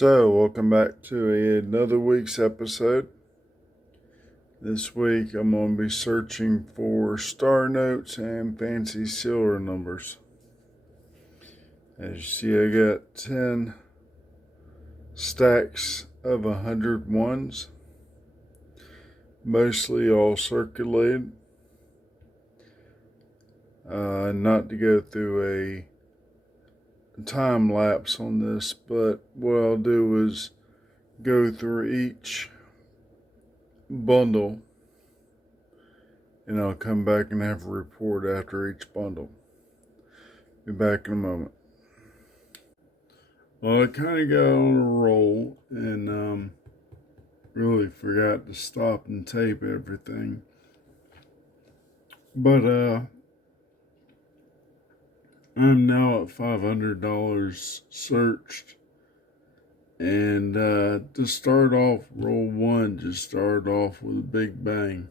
Welcome back to another week's episode. This week, I'm going to be searching for star notes and fancy serial numbers. As you see, I got 10 stacks of 100 ones, mostly all circulated. Not to go through a time lapse on this, but what I'll do is go through each bundle and I'll come back and have a report after each bundle. Be back in a moment. Well, I kind of got on a roll and really forgot to stop and tape everything. But I'm now at $500 searched. And to start off, roll one just started off with a big bang.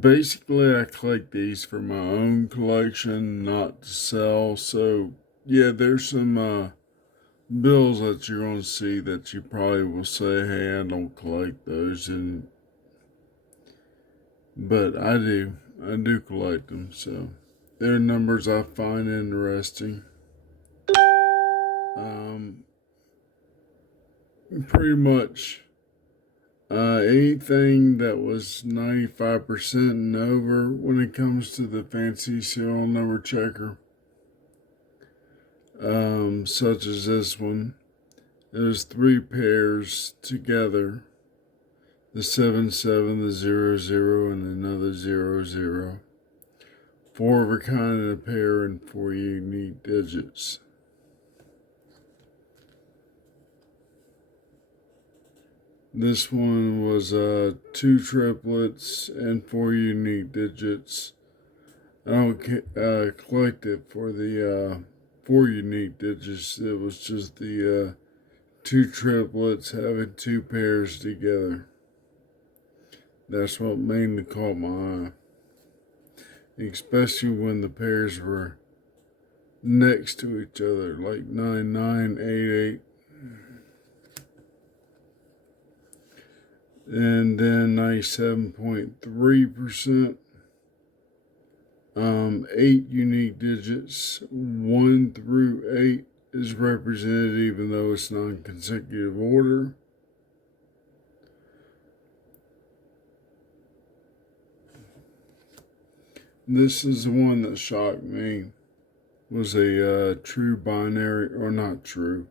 Basically, I collect these for my own collection, not to sell. So, yeah, there's some bills that you're going to see that you probably will say, hey, I don't collect those. But I do. I do collect them. So, they're numbers I find interesting. Pretty much anything that was 95% and over when it comes to the fancy serial number checker, such as this one. There's 3 pairs together, the 7, the 0, and another 0. 4 of a kind in a pair and 4 unique digits. This one was 2 triplets and 4 unique digits. I don't collect it for the 4 unique digits. It was just the 2 triplets having 2 pairs together. That's what mainly caught my eye. Especially when the pairs were next to each other, like 9988. And then 97.3%. 8 unique digits, 1 through 8 is represented even though it's not in consecutive order. This is the one that shocked me. Was a true binary, or not true,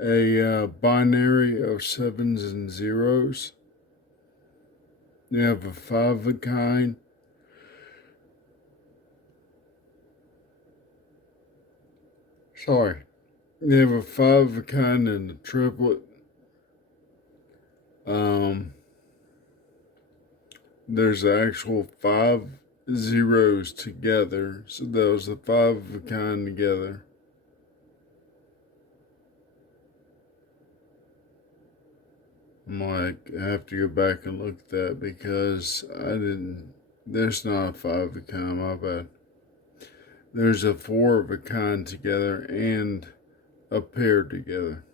a binary of 7s and 0s. You have a 5 of a kind. Sorry. You have a 5 of a kind and a triplet. There's the actual 5 zeros together. So that was the 5 of a kind together. I'm like, I have to go back and look at that because there's not a 5 of a kind, my bad. There's a 4 of a kind together and a pair together.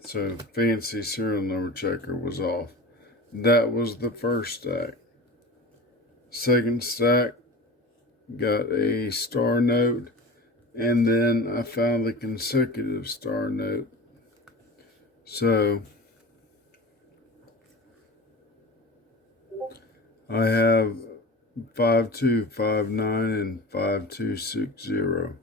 So fancy serial number checker was off. That was the first stack. Second stack got a star note, and then I found the consecutive star note. So I have 5259 and 5260.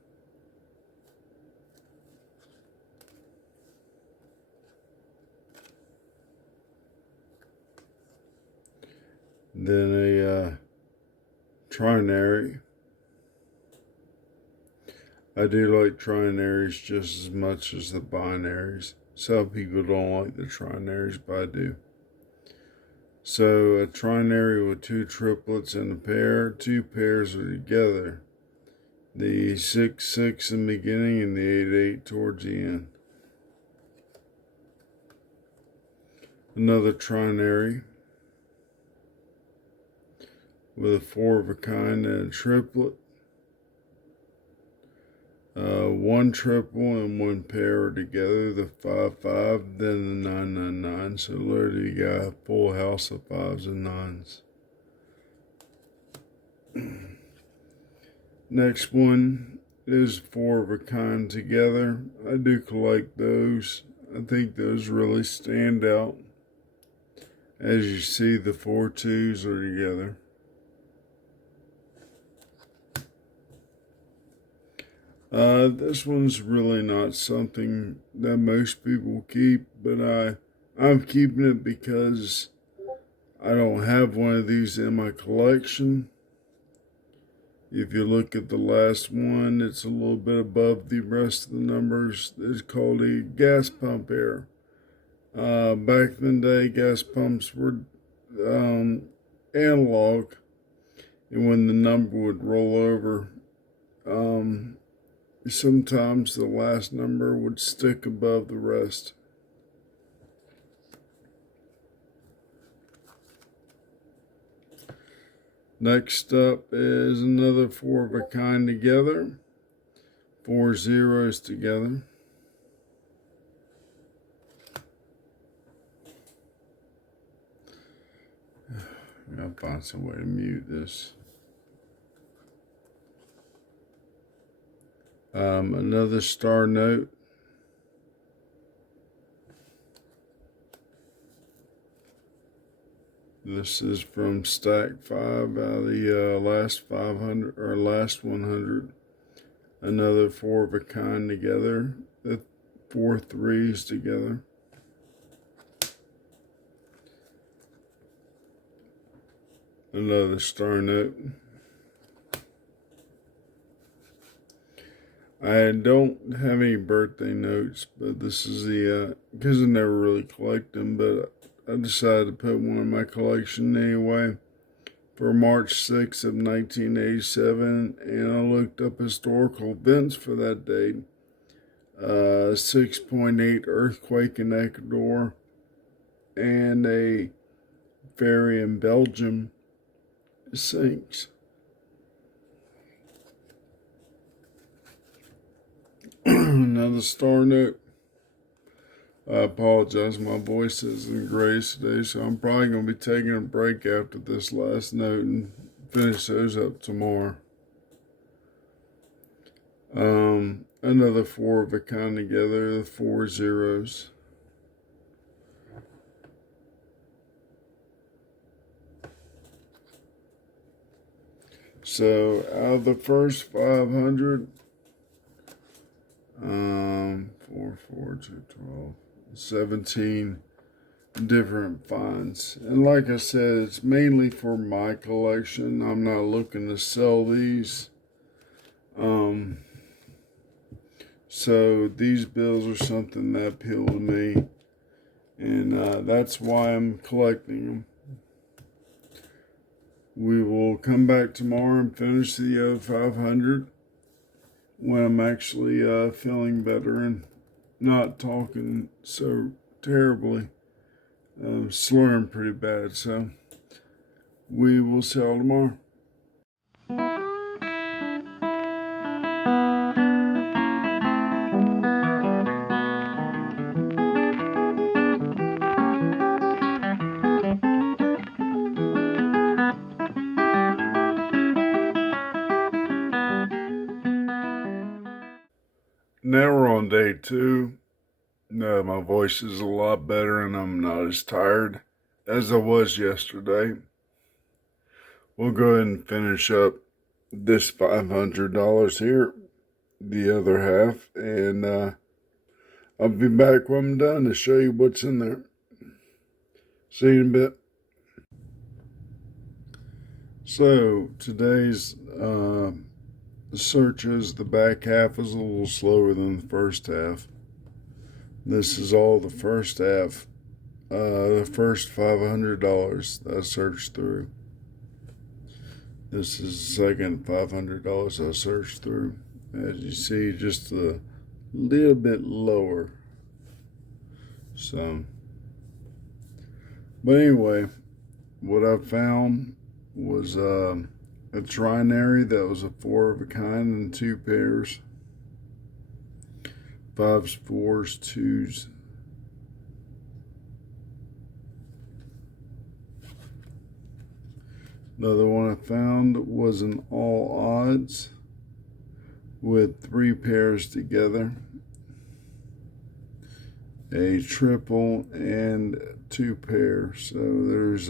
Then a trinary. I do like trinaries just as much as the binaries. Some people don't like the trinaries, but I do. So a trinary with 2 triplets in a pair, 2 pairs are together. The 6 in the beginning and the 8 towards the end. Another trinary. with a 4 of a kind and a triplet. One triple and one pair together, the 5-5, then the 9-9-9. So literally you got a full house of 5s and 9s. Next one is 4 of a kind together. I do collect those. I think those really stand out. As you see, the 4 2s are together. This one's really not something that most people keep, but I'm keeping it because I don't have one of these in my collection. If you look at the last one, it's a little bit above the rest of the numbers. It's called a gas pump error. Back in the day, gas pumps were analog, and when the number would roll over, sometimes the last number would stick above the rest. Next up is another 4 of a kind together. 4 zeros together. I gotta find some way to mute this. Another star note. This is from stack 5 out of the last 500 or last 100. Another 4 of a kind together. The 4 3s together. Another star note. I don't have any birthday notes, but this is the, because I never really collect them, but I decided to put one in my collection anyway for March 6th of 1987, and I looked up historical events for that date. 6.8 earthquake in Ecuador, and a ferry in Belgium sinks. Another star note. I apologize, my voice isn't great today, so I'm probably going to be taking a break after this last note and finish those up tomorrow. Another 4 of a kind together, the 4 zeros. So out of the first 500, 4, 4, 2, 12, 17 different finds. And like I said, it's mainly for my collection. I'm not looking to sell these. So these bills are something that appeal to me, and that's why I'm collecting them. We will come back tomorrow and finish the other 500 when I'm actually feeling better and not talking so terribly. Slurring pretty bad, so we will see y'all tomorrow. Now we're on day 2. My voice is a lot better and I'm not as tired as I was yesterday. We'll go ahead and finish up this $500 here, the other half, and I'll be back when I'm done to show you what's in there. See you in a bit. So today's searches, the back half is a little slower than the first half. This is all the first half, the first $500 that I searched through. This is the second $500 I searched through. As you see, just a little bit lower. So, but anyway, what I found was a trinary that was a 4 of a kind in 2 pairs. 5s, 4s, 2s. Another one I found was an all odds with 3 pairs together. A triple and 2 pairs. So there's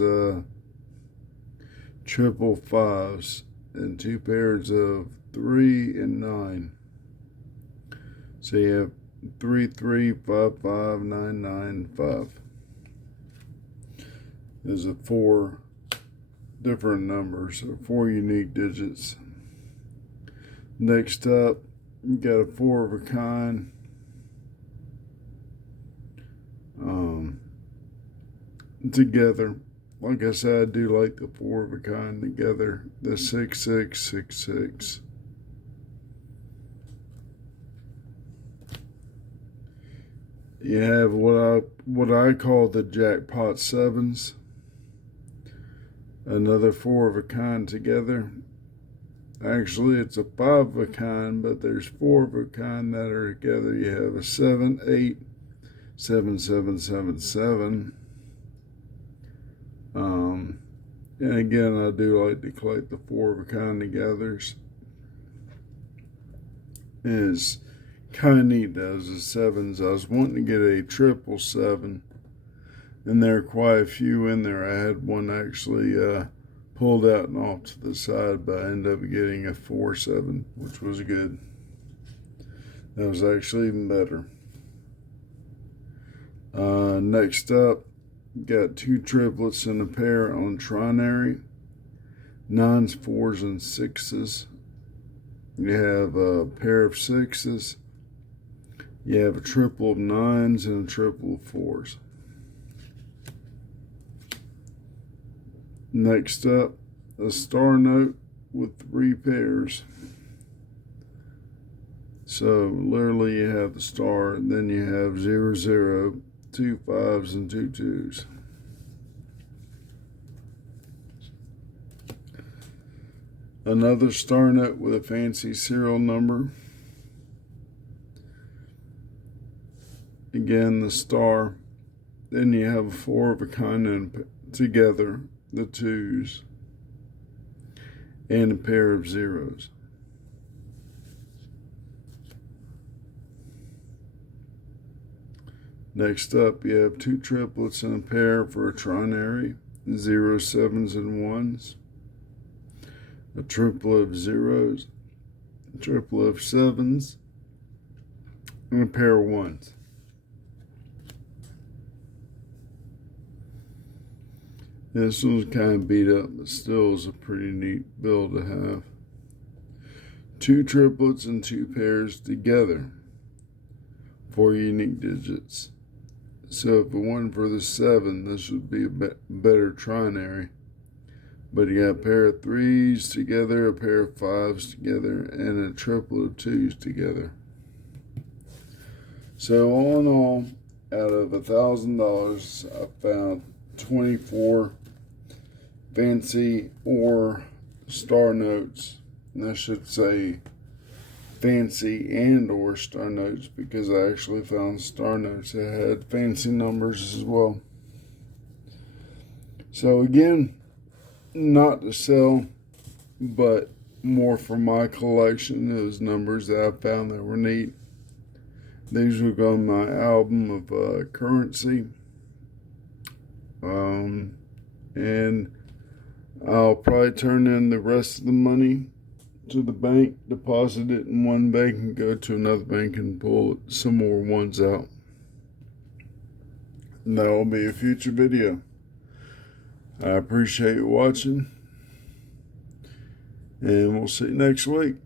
triple 5s and 2 pairs of 3 and 9. So you have 3, 3, 5, 5, 9, 9, 5. There's a 4 different numbers, or 4 unique digits. Next up, you got a 4 of a kind. Together. Like I said, I do like the 4 of a kind together. The 6, 6, 6, 6. You have what I call the jackpot 7s. Another 4 of a kind together. Actually, it's a 5 of a kind, but there's 4 of a kind that are together. You have a 7, 8, 7, 7, 7, 7. And again, I do like to collect the 4 of a kind togethers. It's kind of neat as the 7s. I was wanting to get a triple 7, and there are quite a few in there. I had one actually pulled out and off to the side, but I ended up getting a 4 7, which was good. That was actually even better. Next up, got 2 triplets in a pair on trinary. 9s, 4s, and 6s. You have a pair of 6s. You have a triple of 9s and a triple of 4s. Next up, a star note with 3 pairs. So literally you have the star, and then you have 0, 0, 2 5s, and 2 2s. Another star note with a fancy serial number. Again, the star. Then you have a 4 of a kind and together, the 2s, and a pair of 0s. Next up, you have 2 triplets in a pair for a trinary, 0, 7s, and 1s. A triple of 0s, a triple of 7s, and a pair of 1s. This one's kind of beat up, but still is a pretty neat build to have. 2 triplets and 2 pairs together, 4 unique digits. So if it wasn't for the 7, this would be a better trinary. But you got a pair of 3s together, a pair of 5s together, and a triplet of 2s together. So all in all, out of $1,000, I found 24 fancy or star notes. And I should say fancy and or star notes, because I actually found star notes that had fancy numbers as well. So again, not to sell, but more for my collection. Those numbers that I found that were neat. These will go on my album of currency. And I'll probably turn in the rest of the money to the bank, deposit it in one bank, and go to another bank and pull some more ones out. And that will be a future video. I appreciate you watching, and we'll see you next week.